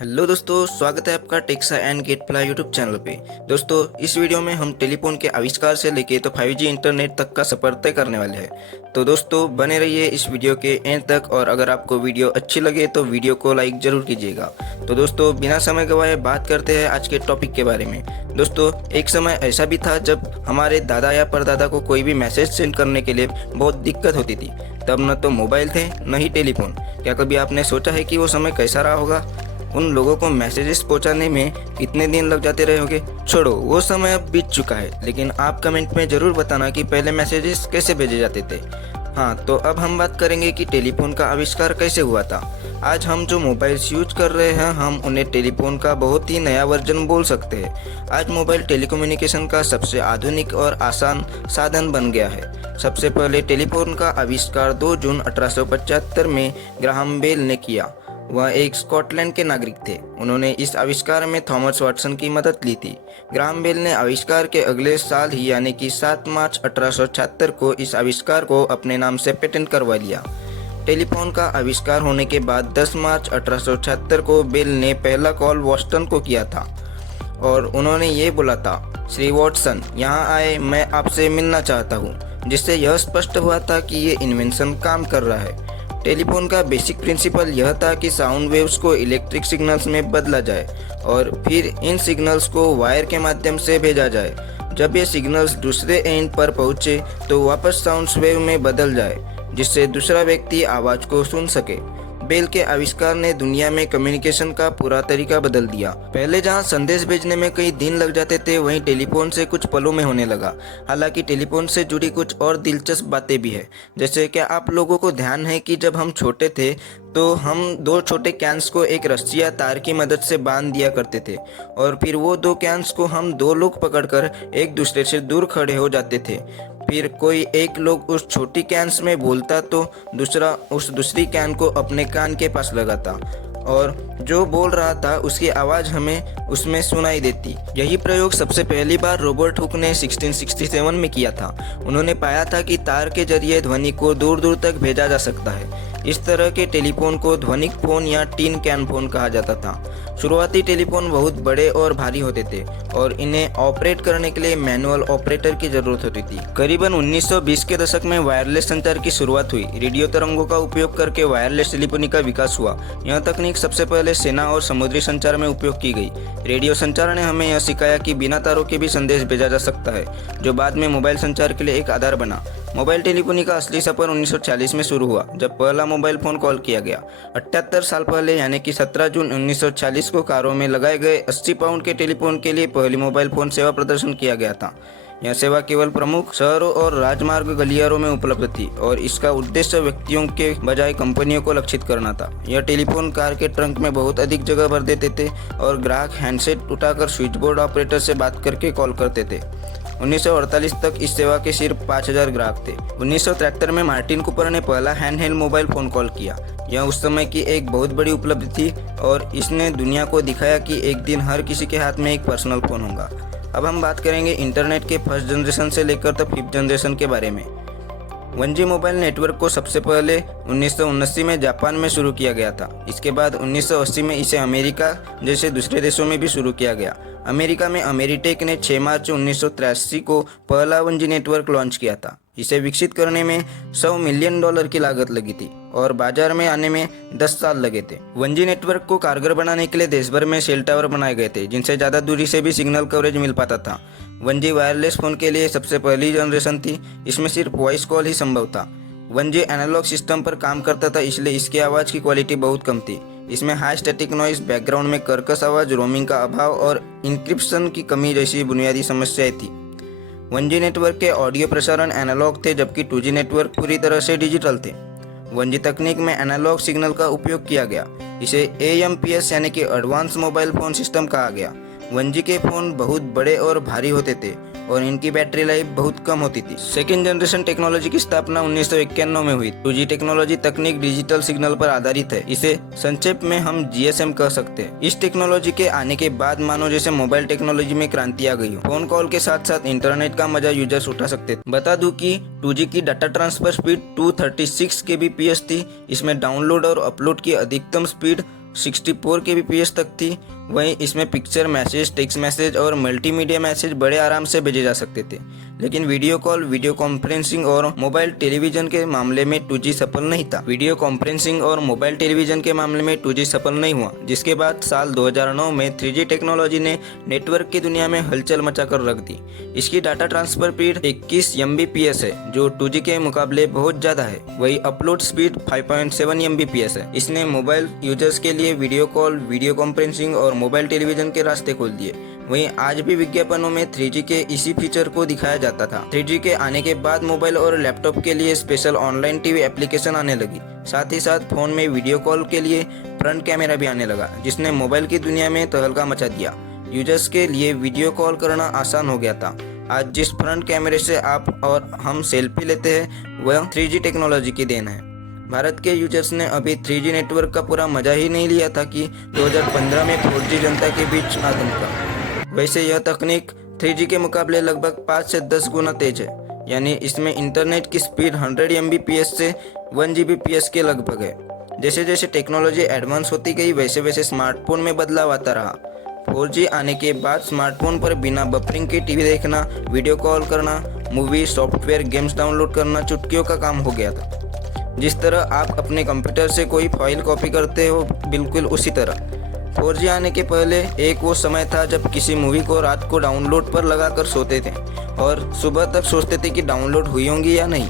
Hello दोस्तों, स्वागत है आपका टेक्सा एंड गेट प्ला यूट्यूब चैनल पे। दोस्तों, इस वीडियो में हम टेलीफोन के आविष्कार से लेके तो 5G इंटरनेट तक का सफर तय करने वाले हैं। तो दोस्तों, बने रहिए इस वीडियो के एंड तक, और अगर आपको वीडियो अच्छी लगे तो वीडियो को लाइक जरूर कीजिएगा। तो दोस्तों, बिना समय गवाए बात करते हैं आज के टॉपिक के बारे में। दोस्तों, एक समय ऐसा भी था जब हमारे दादा या परदादा को कोई भी मैसेज सेंड करने के लिए बहुत दिक्कत होती थी। तब न तो मोबाइल थे, न ही टेलीफोन। क्या कभी आपने सोचा है कि वो समय कैसा रहा होगा? उन लोगों को मैसेजेस पहुंचाने में कितने दिन लग जाते रहे होंगे। छोड़ो, वो समय अब बीत चुका है, लेकिन आप कमेंट में ज़रूर बताना कि पहले मैसेजेस कैसे भेजे जाते थे। हाँ, तो अब हम बात करेंगे कि टेलीफोन का आविष्कार कैसे हुआ था। आज हम जो मोबाइल्स यूज कर रहे हैं, हम उन्हें टेलीफोन का बहुत ही नया वर्जन बोल सकते हैं। आज मोबाइल टेलीकम्युनिकेशन का सबसे आधुनिक और आसान साधन बन गया है। सबसे पहले टेलीफोन का आविष्कार 2 जून 1875 में ग्राहम बेल ने किया। वह एक स्कॉटलैंड के नागरिक थे। उन्होंने इस आविष्कार में थॉमस वाटसन की मदद ली थी। ग्राहम बेल ने आविष्कार के अगले साल ही यानी कि 7 मार्च 1876 को इस आविष्कार को अपने नाम से पेटेंट करवा लिया। टेलीफोन का आविष्कार होने के बाद 10 मार्च 1876 को बेल ने पहला कॉल बॉस्टन को किया था और उन्होंने ये बोला था, श्री वॉटसन, यहाँ आए, मैं आपसे मिलना चाहता हूँ। जिससे यह स्पष्ट हुआ था कि ये इन्वेंशन काम कर रहा है। टेलीफोन का बेसिक प्रिंसिपल यह था कि साउंड वेव्स को इलेक्ट्रिक सिग्नल्स में बदला जाए और फिर इन सिग्नल्स को वायर के माध्यम से भेजा जाए। जब ये सिग्नल्स दूसरे एंड पर पहुंचे तो वापस साउंड वेव में बदल जाए, जिससे दूसरा व्यक्ति आवाज़ को सुन सके। बेल के आविष्कार ने दुनिया में कम्युनिकेशन का पूरा तरीका बदल दिया। पहले जहां संदेश भेजने में कई दिन लग जाते थे, वहीं टेलीफोन से कुछ पलों में होने लगा। हालांकि टेलीफोन से जुड़ी कुछ और दिलचस्प बातें भी है। जैसे क्या आप लोगों को ध्यान है कि जब हम छोटे थे तो हम 2 छोटे कैन्स को एक रस्सी या तार की मदद से बांध दिया करते थे, और फिर वो 2 कैन्स को हम 2 लोग पकड़कर एक दूसरे से दूर खड़े हो जाते थे। फिर कोई एक लोग उस छोटी कैन्स में बोलता तो दूसरा उस दूसरी कैन को अपने कान के पास लगाता, और जो बोल रहा था उसकी आवाज़ हमें उसमें सुनाई देती। यही प्रयोग सबसे पहली बार रॉबर्ट हुक ने 1667 में किया था। उन्होंने पाया था कि तार के जरिए ध्वनि को दूर दूर तक भेजा जा सकता है। इस तरह के टेलीफोन को ध्वनिक फोन या टिन कैन फोन कहा जाता था। शुरुआती टेलीफोन बहुत बड़े और भारी होते थे और इन्हें ऑपरेट करने के लिए मैनुअल ऑपरेटर की जरूरत होती थी। करीबन 1920 के दशक में वायरलेस संचार की शुरुआत हुई। रेडियो तरंगों का उपयोग करके वायरलेस टेलीफोनी का विकास हुआ। यह तकनीक सबसे पहले सेना और समुद्री संचार में उपयोग की गई। रेडियो संचार ने हमें यह सिखाया कि बिना तारों के भी संदेश भेजा जा सकता है, जो बाद में मोबाइल संचार के लिए एक आधार बना। मोबाइल टेलीफोनी का असली सफर 1940 में शुरू हुआ, जब पहला मोबाइल फोन कॉल किया गया। 78 साल पहले यानी कि 17 जून 1940 को कारों में लगाए गए 80 पाउंड के टेलीफोन के लिए पहली मोबाइल फोन सेवा प्रदर्शन किया गया था। यह सेवा केवल प्रमुख शहरों और राजमार्ग गलियारों में उपलब्ध थी और इसका उद्देश्य व्यक्तियों के बजाय कंपनियों को लक्षित करना था। यह टेलीफोन कार के ट्रंक में बहुत अधिक जगह भर देते थे और ग्राहक हैंडसेट उठाकर स्विचबोर्ड ऑपरेटर से बात करके कॉल करते थे। 1948 तक इस सेवा के सिर्फ 5000 ग्राहक थे। 1973 में मार्टिन कूपर ने पहला हैंडहेल्ड मोबाइल फ़ोन कॉल किया। यह उस समय की एक बहुत बड़ी उपलब्धि थी और इसने दुनिया को दिखाया कि एक दिन हर किसी के हाथ में एक पर्सनल फ़ोन होगा। अब हम बात करेंगे इंटरनेट के फर्स्ट जनरेशन से लेकर तो 5th जनरेशन के बारे में। 1G मोबाइल नेटवर्क को सबसे पहले 1979 में जापान में शुरू किया गया था। इसके बाद 1980 में इसे अमेरिका जैसे दूसरे देशों में भी शुरू किया गया। अमेरिका में अमेरिटेक ने 6 मार्च 1983 को पहला 1G नेटवर्क लॉन्च किया था। इसे विकसित करने में $100 मिलियन की लागत लगी थी और बाजार में आने में 10 साल लगे थे। 1G नेटवर्क को कारगर बनाने के लिए देश भर में सेल टावर बनाए गए थे, जिनसे ज़्यादा दूरी से भी सिग्नल कवरेज मिल पाता था। 1G वायरलेस फ़ोन के लिए सबसे पहली जनरेशन थी। इसमें सिर्फ वॉइस कॉल ही संभव था। 1G एनालॉग सिस्टम पर काम करता था, इसलिए इसकी आवाज़ की क्वालिटी बहुत कम थी। इसमें हाई स्टैटिक नॉइस, बैकग्राउंड में कर्कश आवाज़, रोमिंग का अभाव और इंक्रिप्शन की कमी जैसी बुनियादी समस्याएं थी। 1G नेटवर्क के ऑडियो प्रसारण एनालॉग थे, जबकि 2G नेटवर्क पूरी तरह से डिजिटल थे। 1G तकनीक में एनालॉग सिग्नल का उपयोग किया गया। इसे AMPS यानी कि एडवांस मोबाइल फ़ोन सिस्टम कहा गया। 1G के फ़ोन बहुत बड़े और भारी होते थे और इनकी बैटरी लाइफ बहुत कम होती थी। सेकेंड जनरेशन टेक्नोलॉजी की स्थापना 1991 में हुई। 2G टेक्नोलॉजी तकनीक डिजिटल सिग्नल पर आधारित है। इसे संक्षेप में हम GSM कह सकते हैं। इस टेक्नोलॉजी के आने के बाद मानो जैसे मोबाइल टेक्नोलॉजी में क्रांति आ गई हो। फोन कॉल के साथ साथ इंटरनेट का मजा यूजर्स उठा सकते थे। बता दूं कि 2G की डाटा ट्रांसफर स्पीड 236 kbps थी। इसमें डाउनलोड और अपलोड की अधिकतम स्पीड 64 kbps तक थी। वहीं इसमें पिक्चर मैसेज, टेक्स्ट मैसेज और मल्टीमीडिया मैसेज बड़े आराम से भेजे जा सकते थे। लेकिन वीडियो कॉल, वीडियो कॉन्फ्रेंसिंग और मोबाइल टेलीविजन के मामले में 2G सफल नहीं था। वीडियो कॉन्फ्रेंसिंग और मोबाइल टेलीविजन के मामले में 2G सफल नहीं हुआ, जिसके बाद साल 2009 में 3G टेक्नोलॉजी ने नेटवर्क की दुनिया में हलचल मचाकर रख दी। इसकी डाटा ट्रांसफर स्पीड 21 Mbps है, जो 2G के मुकाबले बहुत ज्यादा है। वही अपलोड स्पीड 5.7 Mbps है। इसने मोबाइल यूजर्स के लिए वीडियो कॉल, वीडियो कॉन्फ्रेंसिंग और मोबाइल टेलीविजन के रास्ते खोल दिए। वहीं आज भी विज्ञापनों में 3G के इसी फीचर को दिखाया जाता था। 3G के आने के बाद मोबाइल और लैपटॉप के लिए स्पेशल ऑनलाइन टीवी एप्लीकेशन आने लगी। साथ ही साथ फोन में वीडियो कॉल के लिए फ्रंट कैमरा भी आने लगा, जिसने मोबाइल की दुनिया में तहलका मचा दिया। यूजर्स के लिए वीडियो कॉल करना आसान हो गया था। आज जिस फ्रंट कैमरे से आप और हम सेल्फी लेते हैं, वह 3G टेक्नोलॉजी की देन है। भारत के यूजर्स ने अभी 3G नेटवर्क का पूरा मजा ही नहीं लिया था कि 2015 में 4G जनता के बीच आ धमका। वैसे यह तकनीक 3G के मुकाबले लगभग 5 से 10 गुना तेज है, यानी इसमें इंटरनेट की स्पीड 100 Mbps से 1 Gbps के लगभग है। जैसे जैसे टेक्नोलॉजी एडवांस होती गई, वैसे वैसे स्मार्टफोन में बदलाव आता रहा। 4G आने के बाद स्मार्टफोन पर बिना बफरिंग के टीवी देखना, वीडियो कॉल करना, मूवी, सॉफ्टवेयर, गेम्स डाउनलोड करना चुटकियों का काम हो गया था। जिस तरह आप अपने कंप्यूटर से कोई फाइल कॉपी करते हो, बिल्कुल उसी तरह 4G आने के पहले एक वो समय था जब किसी मूवी को रात को डाउनलोड पर लगाकर सोते थे और सुबह तक सोचते थे कि डाउनलोड हुई होंगी या नहीं।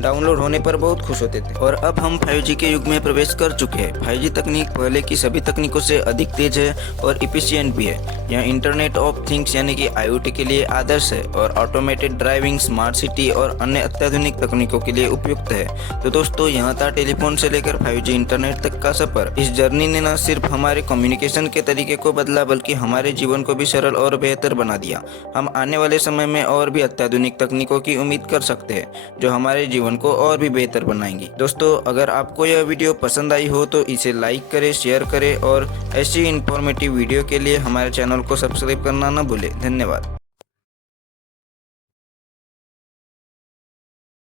डाउनलोड होने पर बहुत खुश होते थे। और अब हम 5G के युग में प्रवेश कर चुके हैं। 5G तकनीक पहले की सभी तकनीकों से अधिक तेज है और इफिशिएंट भी है। यह इंटरनेट ऑफ थिंग्स यानी कि IoT के लिए आदर्श है और ऑटोमेटेड ड्राइविंग, स्मार्ट सिटी और अन्य अत्याधुनिक तकनीकों के लिए उपयुक्त है। तो दोस्तों, यहाँ था टेलीफोन से लेकर 5G इंटरनेट तक का सफर। इस जर्नी ने न सिर्फ हमारे कम्युनिकेशन के तरीके को बदला, बल्कि हमारे जीवन को भी सरल और बेहतर बना दिया। हम आने वाले समय में और भी अत्याधुनिक तकनीकों की उम्मीद कर सकते हैं, जो हमारे जीवन को और भी बेहतर बनाएंगी। दोस्तों, अगर आपको यह वीडियो पसंद आई हो तो इसे लाइक करें, शेयर करें और ऐसी इंफॉर्मेटिव वीडियो के लिए हमारे चैनल को सब्सक्राइब करना न भूलें। धन्यवाद।